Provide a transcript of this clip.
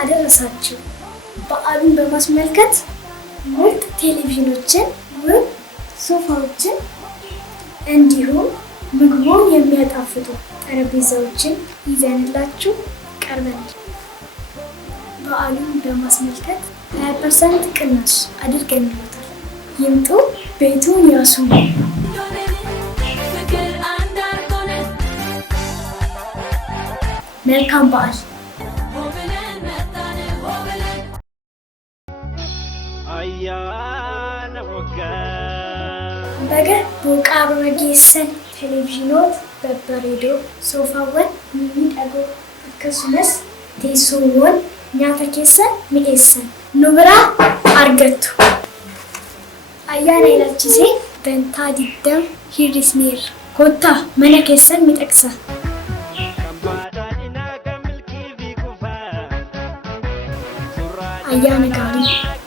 አደረሳችሁ። በዓሉን በማስመልከት ምርጥ ቴሌቪዥኖችን፣ ውብ ሶፋዎችን እንዲሁም ምግቡን የሚያጣፍጡ ጠረጴዛዎችን ይዘንላችሁ ቀርበናል። በዓሉን በማስመልከት 20% ቅናሽ አድርገንልዎታል። ይምጡ፣ ቤቱን ያስውቡ። መልካም በዓል። Baga buka bageessan televizyinoot babbareedoo soofaawwan miidhagoo akkasumas teessoowwan nyaata keessa mi'eessan nu biraa argattu. Ayyaana ilaalchisee bantaa 20 hir'isneerra. Kottaa mana keessan miidhagsaa. Ayyaana gaarii.